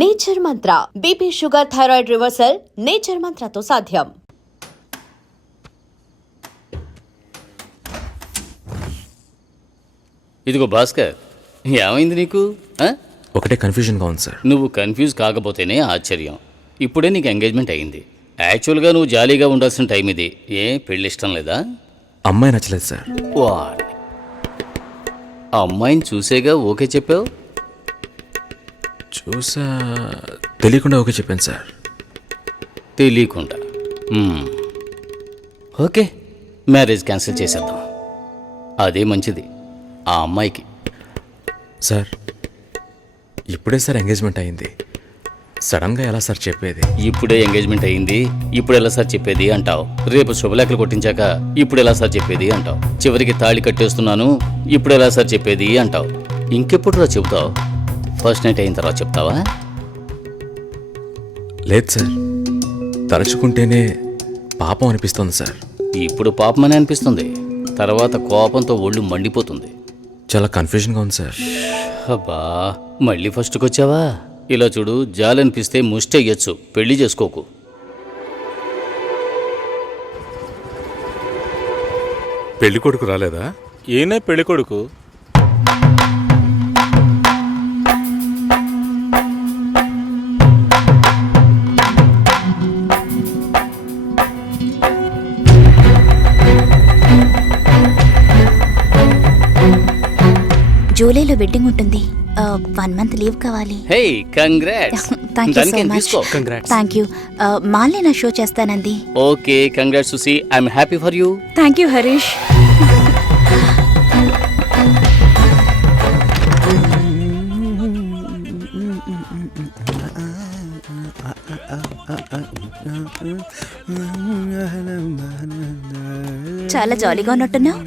Nature Mantra BP sugar thyroid reversal nature మంత్రతో సాధ్యం. ఇదిగో భాస్కర్, ఏమైంది నీకు? ఒకటే కన్ఫ్యూజన్గా ఉంది సార్. నువ్వు కన్ఫ్యూజ్ కాకపోతేనే ఆశ్చర్యం. ఇప్పుడే నీకు ఎంగేజ్మెంట్ అయింది. యాక్చువల్గా నువ్వు జాలీగా ఉండాల్సిన టైం ఇది. ఏ పెళ్ళి ఇష్టం లేదా? అమ్మాయి నచ్చలేదు సార్. వాడి అమ్మాయిని చూసేగా ఓకే చెప్పావు? చూసా తెలియకుండా ఓకే చెప్పాను సార్. తెలియకుండా? ఓకే, మ్యారేజ్ క్యాన్సిల్ చేసేద్దాం. అదే మంచిది ఆ అమ్మాయికి. సార్ ఇప్పుడే సార్ ఎంగేజ్మెంట్ అయింది, సడన్గా ఎలా సార్ చెప్పేది? ఇప్పుడే ఎంగేజ్మెంట్ అయింది, ఇప్పుడు ఎలా సార్ చెప్పేది అంటావు. రేపు శుభలేఖలు కొట్టించాక ఇప్పుడు ఎలా సార్ చెప్పేది అంటావు. చివరికి తాళి కట్టేస్తున్నాను, ఇప్పుడు ఎలా సార్ చెప్పేది అంటావు. ఇంకెప్పుడు చెబుతావు? ఫస్ట్ నైట్ అయిన తర్వాత చెప్తావా? లేదు సార్, తలుచుకుంటేనే పాపం అనిపిస్తుంది సార్. ఇప్పుడు పాపమని అనిపిస్తుంది, తర్వాత కోపంతో ఒళ్ళు మండిపోతుంది. చాలా కన్ఫ్యూజన్గా ఉంది సార్. అబ్బా, మళ్ళీ ఫస్ట్కి వచ్చావా? ఇలా చూడు, జాలనిపిస్తే ముష్టి అయ్యొచ్చు, పెళ్లి చేసుకోకు. పెళ్లి కొడుకు రాలేదా? ఈయనే పెళ్లి కొడుకు. జూలైలో వెడ్డింగ్ ఉంటుంది. 1 month లీవ్ కావాలి. Hey, congrats. Thank you so much. Thank you. మాల్ని నా షో చేస్తానంది. Okay, congrats Susi, I'm happy for you. Thank you Harish. చాలా జాలీగా ఉన్నట్టున్నావు.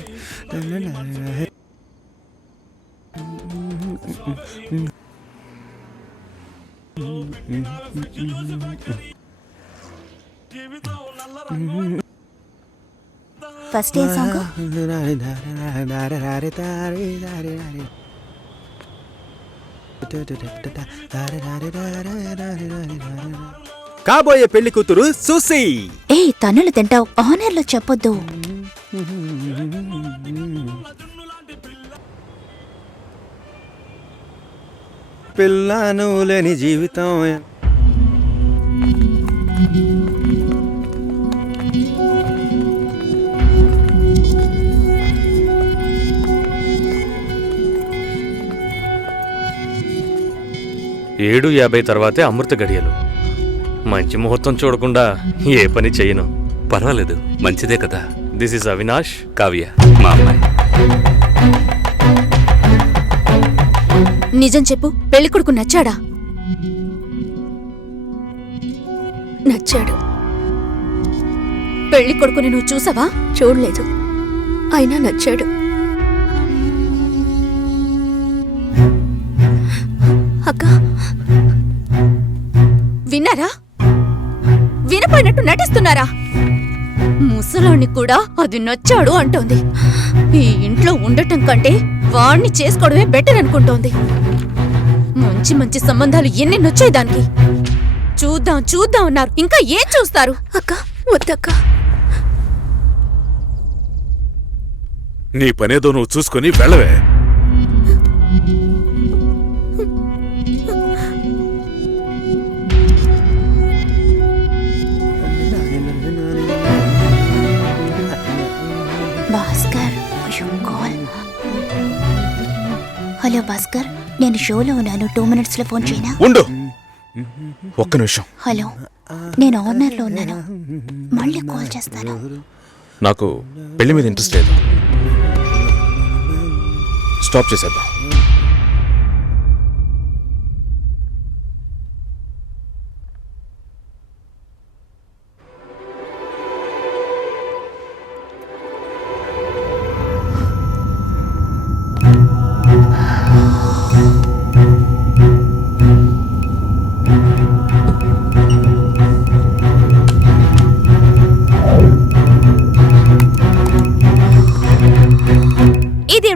ఫస్ట్ ఏ సాంగ్? కాబోయే పెళ్లి కూతురు సుసి. ఏ తన్నులు తింటావు, ఆనర్లో చెప్పొద్దు. పిల్లను లేని జీవితం. ఏడు 50 తర్వాతే అమృత గడియలు. మంచి ముహూర్తం చూడకుండా ఏ పని చేయను. పర్వాలేదు, మంచిదే కదా. దిస్ ఇస్ అవినాష్, కావ్య మా అమ్మాయి. నిజం చెప్పు, పెళ్లి కొడుకు నచ్చాడా? నచ్చాడు. పెళ్లి కొడుకుని నువ్వు చూసావా? చూడలేదు, అయినా నచ్చాడు. అక్క విన్నారా? వినపోయినట్టు నటిస్తున్నారా? ముసలాన్ని కూడా అది నచ్చాడు అంటోంది. ఈ ఇంట్లో ఉండటం కంటే వాణ్ణి చేసుకోవడమే బెటర్ అనుకుంటోంది. మంచి మంచి సంబంధాలు ఎన్ని నచ్చాయి దానికి. చూద్దాం చూద్దాం అన్నారు, ఇంకా ఏం చూస్తారు? అక్క వద్దక్క. నీ పనేదో నువ్వు చూసుకొని వెళ్ళవే. భాస్కర్, హలో భాస్కర్, నేను షోలో ఉన్నాను. 2 minutes లో ఫోన్ చేయనా? ఉండు, ఒక్క నిమిషం. హలో, నేను ఆనర్లో ఉన్నాను, మళ్ళీ కాల్ చేస్తాను. నాకు పెళ్లి మీద ఇంట్రెస్ట్ లేదు, స్టాప్ చేసేద్దాం.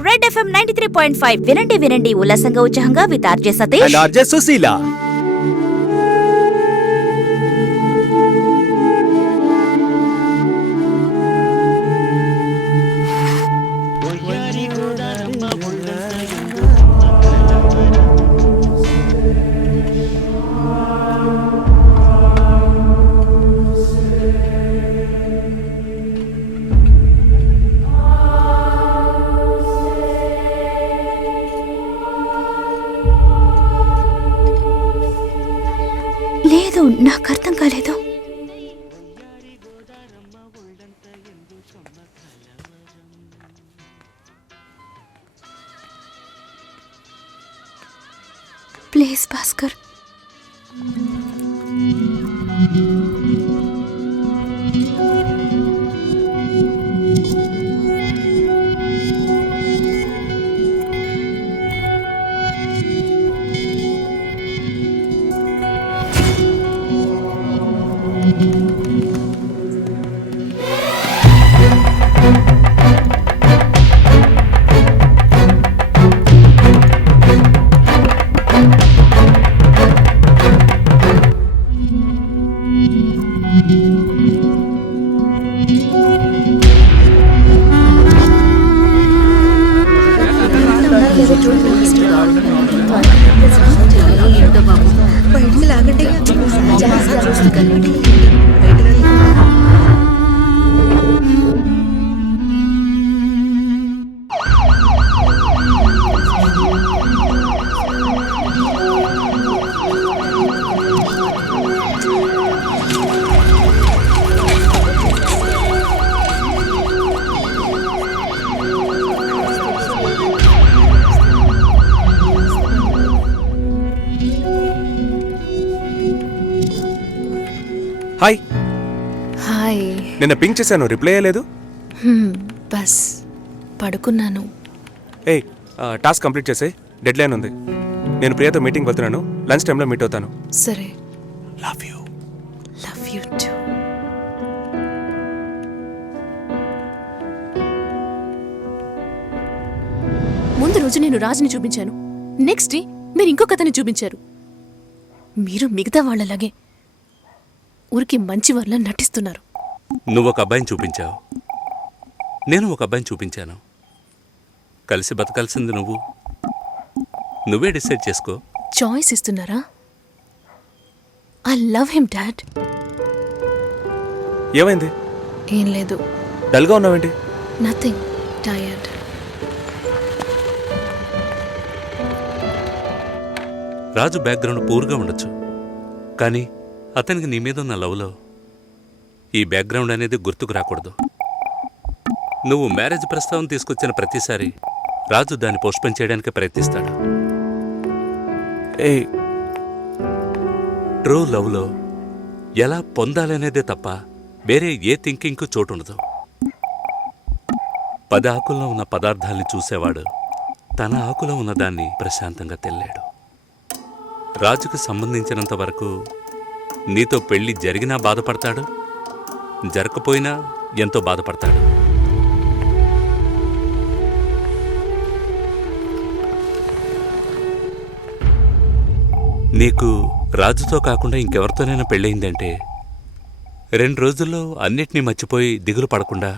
రెడ్ FM 93.5 వినండి వినండి ఉల్లాసంగా ఉత్సాహంగా with RJ Satish and RJ Susheela. లేదు, నాకు అర్థం కాలేదు. ప్లీజ్ భాస్కర్. Hi, hi. నిన్న పింక్ చేశాను, రిప్లై అయ్యలేదు. బస్ పడుకున్నాను. ఏయ్, టాస్క్ కంప్లీట్ చేసే, డెడ్ లైన్ ఉంది. నేను ప్రియతో మీటింగ్ వెళ్తున్నాను, లంచ్ టైంలో మీట్ అవుతాను. సరే. Love you. Love you too. ముందు రోజు నేను రాజుని చూపించాను, నెక్స్ట్ డే మీరు ఇంకొక అతన్ని చూపించారు. మీరు మిగతా వాళ్ళలాగే ఊరికి మంచి వాళ్ళ నటిస్తున్నారు. నువ్వు ఒక అబ్బాయిని చూపించావు, నేను ఒక అబ్బాయిని చూపించాను. కలిసి బతకాల్సింది నువ్వే డిసైడ్ చేసుకో. చాయిస్ ఇస్తున్నారా? I love him dad. ఏమైంది? ఏం లేదు. డల్గా ఉన్నావేంటి? నథింగ్. టైర్డ్. రాజు బ్యాక్గ్రౌండ్ పూర్గా ఉండొచ్చు, కానీ అతనికి నీ మీద ఉన్న లవ్లో ఈ బ్యాక్గ్రౌండ్ అనేది గుర్తుకు రాకూడదు. నువ్వు మ్యారేజ్ ప్రస్తావన తీసుకొచ్చిన ప్రతిసారి రాజు దాన్ని పోస్ట్పోన్ చేయడానికి ప్రయత్నిస్తాడు. ఏయ్, ట్రూ లవ్లో ఎలా పొందాలనేదే తప్ప వేరే ఏ థింకింగ్కు చోటు ఉండదు. 10 ఆకుల్లో ఉన్న పదార్థాల్ని చూసేవాడు తన ఆకులో ఉన్నదాన్ని ప్రశాంతంగా తెల్లాడు. రాజుకు సంబంధించినంత వరకు నీతో పెళ్లి జరిగినా బాధపడతాడు, జరగకపోయినా ఎంతో బాధపడతాడు. నీకు రాజుతో కాకుండా ఇంకెవరితోనైనా పెళ్ళయిందంటే 2 రోజుల్లో అన్నిటినీ మర్చిపోయి దిగులు పడకుండా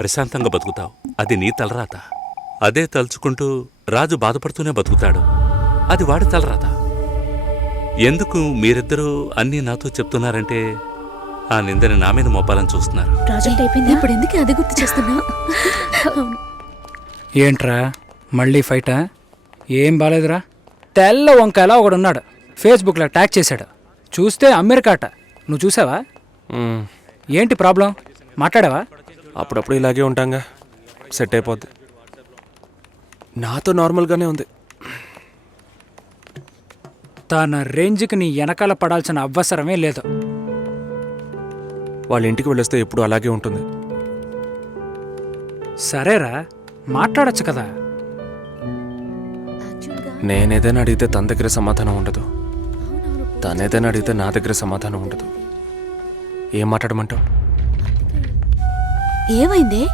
ప్రశాంతంగా బతుకుతావు. అది నీ తలరాత. అదే తలుచుకుంటూ రాజు బాధపడుతూనే బతుకుతాడు. అది వాడి తలరాత. ఎందుకు మీరిద్దరూ అన్నీ నాతో చెప్తున్నారంటే ఆ నిందని నా మీద మోపాలని చూస్తున్నారు. ప్రాజెక్ట్ అయిపోయింది, ఇప్పుడు ఎందుకు అది గుర్తు చేస్తున్నా? ఏంట్రా మళ్ళీ ఫైటా? ఏం బాలేదురా. తెల్ల వంకాయలా ఒకడున్నాడు, ఫేస్బుక్లో ట్యాగ్ చేశాడు. చూస్తే అమెరికాట. నువ్వు చూసావా? ఏంటి ప్రాబ్లం? మాట్లాడావా? అప్పుడప్పుడు ఇలాగే ఉంటాంగా, సెట్ అయిపోద్ది. నాతో నార్మల్గానే ఉంది. తన రేంజ్కి నీ వెనకాల పడాల్సిన అవసరమే లేదు. వాళ్ళ ఇంటికి వెళ్ళొస్తే ఎప్పుడు అలాగే ఉంటుంది. సరేరా, మాట్లాడొచ్చు కదా. నేనేదైనా అడిగితే తన దగ్గర సమాధానం ఉండదు, తనేదైనా అడిగితే నా దగ్గర సమాధానం ఉండదు. ఏం మాట్లాడమంటావు? ఏమైంది?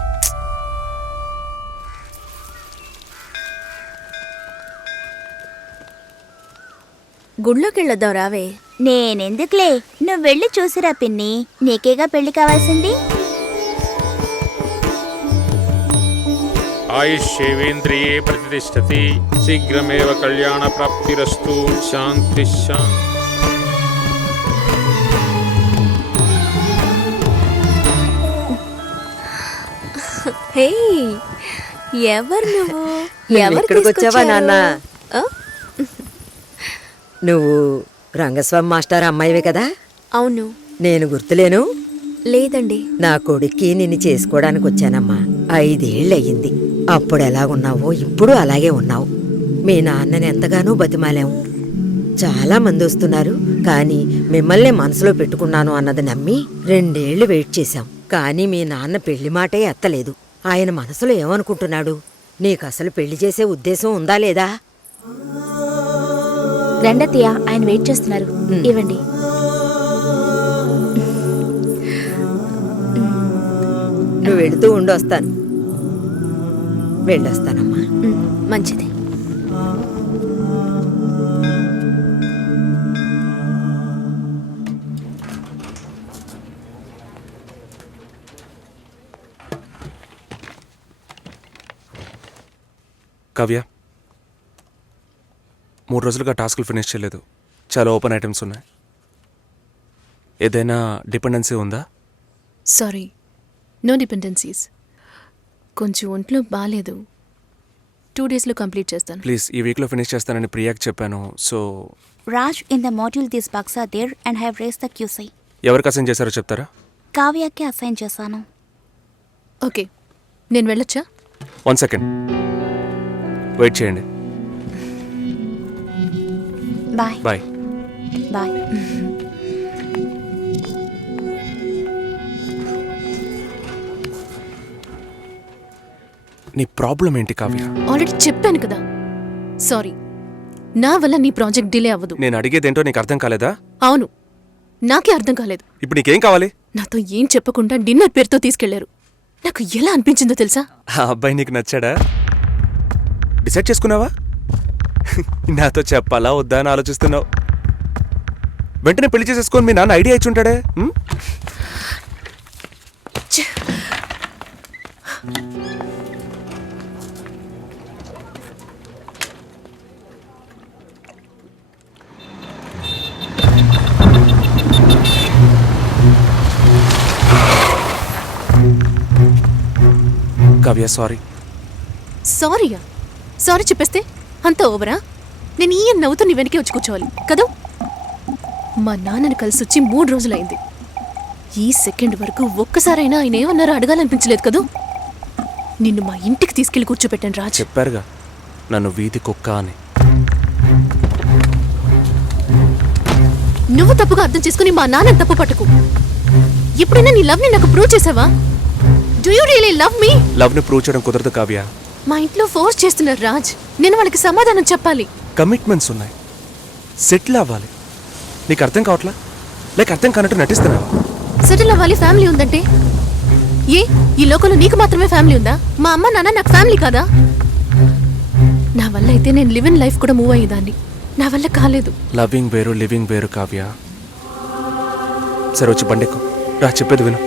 గుళ్ళోకి వెళ్ళొద్దాం రావే. నేనెందుకులే, నువ్వు వెళ్ళి చూసిరా పిన్ని, నీకేగా పెళ్లి కావాల్సింది. ఆయుష్యేవేంద్రియే ప్రతిష్టతి, శీఘ్రమేవ కళ్యాణ ప్రాప్తిరస్తు. శాంతి శాంతి. హే, ఎవరు నువ్వు? ఇక్కడికి వచ్చావా నాన్న? నువ్వు రంగస్వామి మాస్టర్ అమ్మాయివే కదా? అవును. నేను గుర్తులేను? లేదండి. నా కొడుక్కి నిన్ను చేసుకోవడానికి వచ్చానమ్మా. 5 ఏళ్ళయ్యింది. అప్పుడు ఎలాగున్నావో ఇప్పుడు అలాగే ఉన్నావు. మీ నాన్నని ఎంతగానో బతిమాలాం. చాలా మంది వస్తున్నారు, కానీ మిమ్మల్ని మనసులో పెట్టుకున్నాను అన్నది నమ్మి 2 ఏళ్లు వెయిట్ చేశాం. కానీ మీ నాన్న పెళ్లి మాటే ఎత్తలేదు. ఆయన మనసులో ఏమనుకుంటున్నాడు? నీకసలు పెళ్లి చేసే ఉద్దేశం ఉందా లేదా? రండత్తయ్య, ఆయన వెయిట్ చేస్తున్నారు. ఇవ్వండి. నువ్వు వెళుతూ ఉండొస్తాను. వెళ్ళొస్తానమ్మా. మంచిది. కావ్య, 3 రోజులుగా టాస్కులు ఫినిష్ చేయలేదు. చాలా ఓపెన్ ఐటమ్స్ ఉన్నాయి. ఏదైనా డిపెండెన్సీ ఉందా? Sorry, no dependencies. కొంచెం ఒంట్లో బాగాలేదు. 2 డేస్లో కంప్లీట్ చేస్తాను. ప్లీజ్, ఈ వీక్లో ఫినిష్ చేస్తానని ప్రియాకి చెప్పాను. So Raj, in the module these bugs are there and have raised the QC. ఎవరికి అసైన్ చేశారో చెప్తారా? కావ్యకి అసైన్ చేశాను. ఓకే, నేను వెళ్ళొచ్చా? 1 సెకండ్ వెయిట్ చేయండి. బాయ్. బాయ్. బాయ్. నీ ప్రాబ్లం ఏంటి కావ్య? ఆల్రెడీ చెప్పాను కదా. సారీ, నా వల్ల నీ ప్రాజెక్ట్ డిలే అవ్వదు. నేను అడిగేదేంటో నీకు అర్థం కాలేదా? అవును, నాకే అర్థం కాలేదు. ఇప్పుడు నీకేం కావాలి? నాతో ఏం చెప్పకుండా డిన్నర్ పేరుతో తీసుకెళ్లారు. నాకు ఎలా అనిపించిందో తెలుసా? ఆ అబ్బాయి నీకు నచ్చాడా? డిసైడ్ చేసుకున్నావా? నాతో చెప్పాలా వద్దా అని ఆలోచిస్తున్నావు. వెంటనే పెళ్లి చేసేసుకొని మీ నాన్న ఐడియా ఇచ్చి ఉంటాడే. కావ్య, సారీ. సారీయా? సారీ చెప్పేస్తే అంత ఓవరా? నేను ఈ నవ్వుతో నీ వెనకే వచ్చి కూర్చోవాలి కదా? మా నాన్నని కలిసి వచ్చి 3 రోజులైంది. ఈ సెకండ్ వరకు ఒక్కసారైనా ఆయన ఏమన్నారో అడగాలనిపించలేదు కదూ? నిన్ను మా ఇంటికి తీసుకెళ్లి కూర్చోపెట్టాను రాజ్. చెప్పారుగా నన్ను వీధి కుక్క అని. నువ్వు తప్పుగా అర్థం చేసుకుని మా నాన్నని తప్పు పట్టుకు. ఎప్పుడైనా నీ లవ్ ని నాకు ప్రూవ్ చేసావా? Do you really love me? Love ని ప్రూవ్ చేయడం కుదరదు కావ్య. మా ఇంట్లో ఫోర్స్ చేస్తున్నారు రాజ్. నేను వాళ్ళకి సమాధానం చెప్పాలి. కమిట్మెంట్స్ ఉన్నాయి, సెటిల్ అవ్వాలి. నీకు అర్థం కావట్లా? లేక అర్థం కానట్టు నటిస్తున్నావా? సెటిల్ అవ్వాలి, ఫ్యామిలీ ఉందంటే ఏ ఈ లోకంలో నీకు మాత్రమే ఫ్యామిలీ ఉందా? మా అమ్మ నాన్న నాకు ఫ్యామిలీ కాదా? నా వల్ల అయితే నేను లివ్ ఇన్ లైఫ్ కూడా మూవ్ అయ్యేదాన్ని. నా వల్ల కాలేదు. లవింగ్ వేరు, లివింగ్ వేరు కావ్య. సరే, వచ్చి బండెక్కు రా, చెప్పేది విను.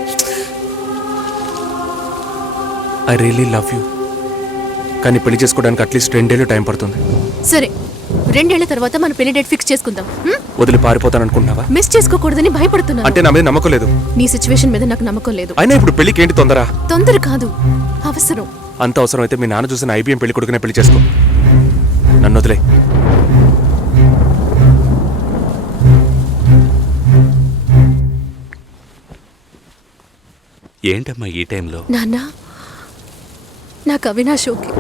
I really love you. కానీ పెళ్లి చేసుకోవడానికి అట్లీస్ట్ 2 ఏళ్ళు టైం పడుతుంది. సరే, 2 ఏళ్ల తర్వాత మన పెళ్లి డేట్ ఫిక్స్ చేసుకుందాం. వదిలి పారిపోతాను అనుకుంటున్నావా? మిస్ చేసుకోకూడదని భయపడుతున్నాను. అంటే నా మీద నమ్మకం లేదు? నీ సిచ్యువేషన్ మీద నాకు నమ్మకం లేదు. అయినా ఇప్పుడు పెళ్లికి ఏంటి తొందర? తొందర కాదు, అవసరం. అంత అవసరం అయితే మీ నాన్న చూసిన IBM పెళ్లి కొడుకునే పెళ్లి చేసుకో. నన్ను వదిలే. ఏంటమ్మా ఈ టైంలో? నాన్న, నాకు అవినాష్ ఓకే.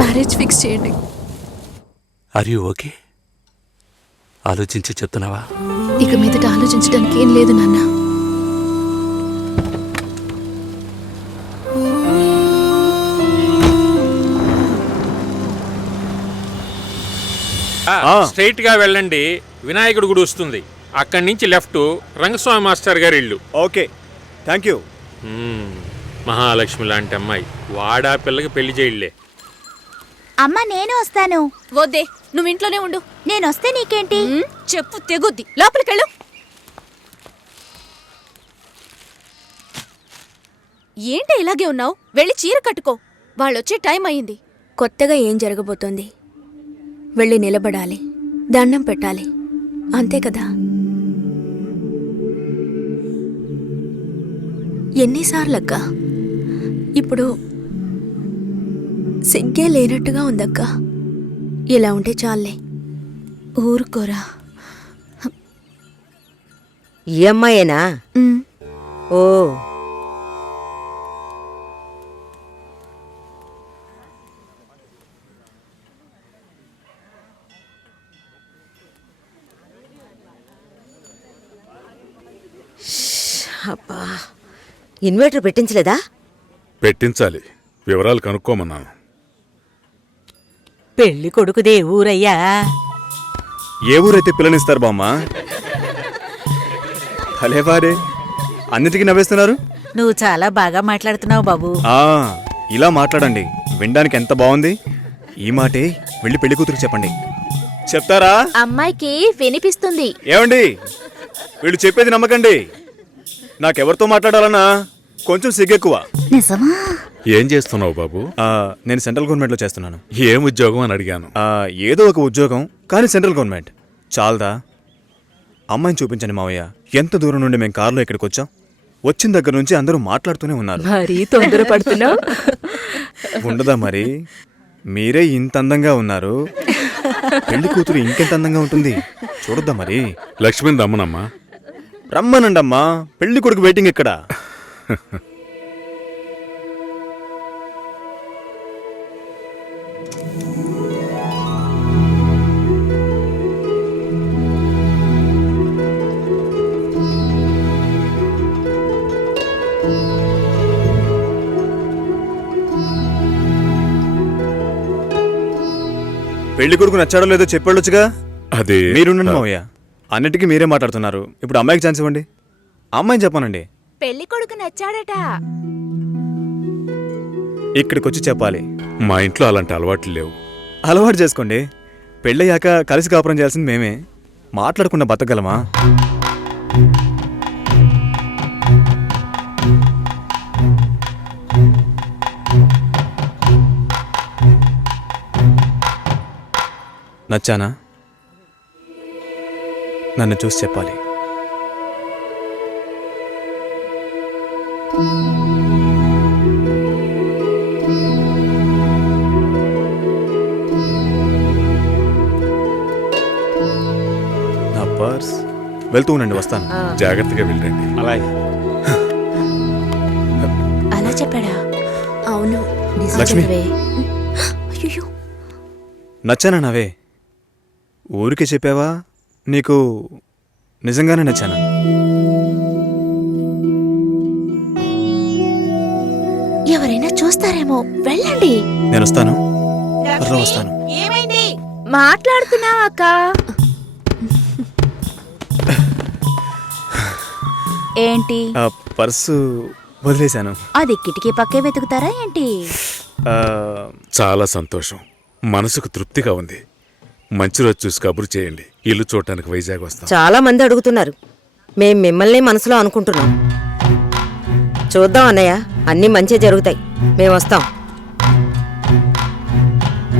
మ్యారేజ్ ఫిక్స్ చేయండి. Are you okay? ఆలోచించి చెప్తున్నావా? ఇక మీదట ఆలోచించడానికి ఏం లేదు నాన్న. స్ట్రైట్ గా వెళ్ళండి, వినాయకుడి గుడి వస్తుంది. అక్కడి నుంచి లెఫ్ట్, రంగస్వామి మాస్టర్ గారి ఇల్లు. Okay, thank you. మహాలక్ష్మి లాంటి అమ్మాయి, వాడా పిల్లకి పెళ్లి చేయలే. అమ్మ, నేను వస్తాను. వద్దే, నువ్వు ఇంట్లోనే ఉండు. నేను వస్తే నీకేంటి? చెప్పు తెగుద్ది. లోపలికెళ్ళు. ఏంటి ఇలాగే ఉన్నావు? వెళ్ళి చీర కట్టుకో. వాళ్ళొచ్చే టైం అయ్యింది. కొత్తగా ఏం జరగబోతోంది? వెళ్ళి నిలబడాలి, దండం పెట్టాలి, అంతే కదా? ఎన్నిసార్లక్క? ఇప్పుడు సిగ్గే లేనట్టుగా ఉందక్క. ఇలా ఉంటే చాలే. ఊరుకోరా, ఈ అమ్మాయేనా ఓ అబ్బా ఇన్వర్టర్ పెట్టించలేదా? పెట్టించాలి. వివరాలు కనుక్కోమన్నాను. పెళ్లి కొడుకుదే ఊరయ్యా? ఏ ఊరైతే పిల్లనిస్తారు బామ్మ? భలేవారే, అన్నిటికీ నవ్వేస్తున్నారు. నువ్వు చాలా బాగా మాట్లాడుతున్నావు బాబు. ఇలా మాట్లాడండి, వినడానికి ఎంత బాగుంది. ఈ మాటే వెళ్ళి పెళ్లి కూతురికి చెప్పండి. చెప్తారా? అమ్మాయికి వినిపిస్తుంది. ఏమండి, వీళ్ళు చెప్పేది నమ్మకండి. నాకెవరితో మాట్లాడాలన్నా కొంచెం సిగ్గెక్కువ. నిజమా? ఏం చేస్తున్నావు బాబు? నేను సెంట్రల్ గవర్నమెంట్లో చేస్తున్నాను. ఏం ఉద్యోగం అని అడిగాను. ఏదో ఒక ఉద్యోగం, కానీ సెంట్రల్ గవర్నమెంట్. చాలదా? అమ్మాయిని చూపించండి మావయ్య. ఎంత దూరం నుండి మేము కారులో ఇక్కడికి వచ్చాం. వచ్చిన దగ్గర నుంచి అందరూ మాట్లాడుతూనే ఉన్నారు. మరీ తొందరపడుతున్నావు. ఉండదా మరి? మీరే ఇంత అందంగా ఉన్నారు, పెళ్లి కూతురు ఇంకెంత అందంగా ఉంటుంది. చూడొద్దా మరి? లక్ష్మిని రమ్మనమ్మా. రమ్మనండమ్మా, పెళ్లి కొడుకు వెయిటింగ్ ఇక్కడ. పెళ్లి కొడుకు నచ్చాడో లేదో చెప్పాడొచ్చుగా. అదే మీరుండండి మావయ్య, అన్నిటికీ మీరే మాట్లాడుతున్నారు. ఇప్పుడు అమ్మాయికి ఛాన్స్ ఇవ్వండి. అమ్మాయిని చెప్పానండి. పెళ్లి కొడుకు నచ్చాడట. ఇక్కడికి వచ్చి చెప్పాలి. మా ఇంట్లో అలాంటి అలవాట్లు లేవు. అలవాటు చేసుకోండి. పెళ్ళయ్యాక కలిసి కాపురం చేయాల్సింది మేమే. మాట్లాడకుండా బతకగలమా? నచ్చానా? నన్ను చూసి చెప్పాలి. నా పర్స్. వెళ్తూ ఉండండి, వస్తాను. జాగ్రత్తగా వెళ్ళండి. అలాగే. అలా చెప్పాడా? అవును. లక్ష్మి, అయ్యో, నచ్చానా నావే? ఊరికే చెప్పావా? నీకు నిజంగానే నచ్చానా? ఎవరైనా చూస్తారేమో, వెళ్ళండి. నేను వస్తాను, త్వరలో వస్తాను. ఏమైంది? మాట్లాడుతున్నావా అక్క? ఏంటి? పర్సు వదిలేశాను. అది కిటికీ పక్కే వెతుకుతారా ఏంటి? చాలా సంతోషం, మనసుకు తృప్తిగా ఉంది. మంచి రోజు చూసి కబురు చేయండి. ఇల్లు చూడటానికి వైజాగ్ వస్తాం. చాలా మంది అడుగుతున్నారు. మేం మిమ్మల్ని మనసులో అనుకుంటున్నాం. చూద్దాం అన్నయ్య, అన్నీ మంచి జరుగుతాయి. మేము వస్తాం.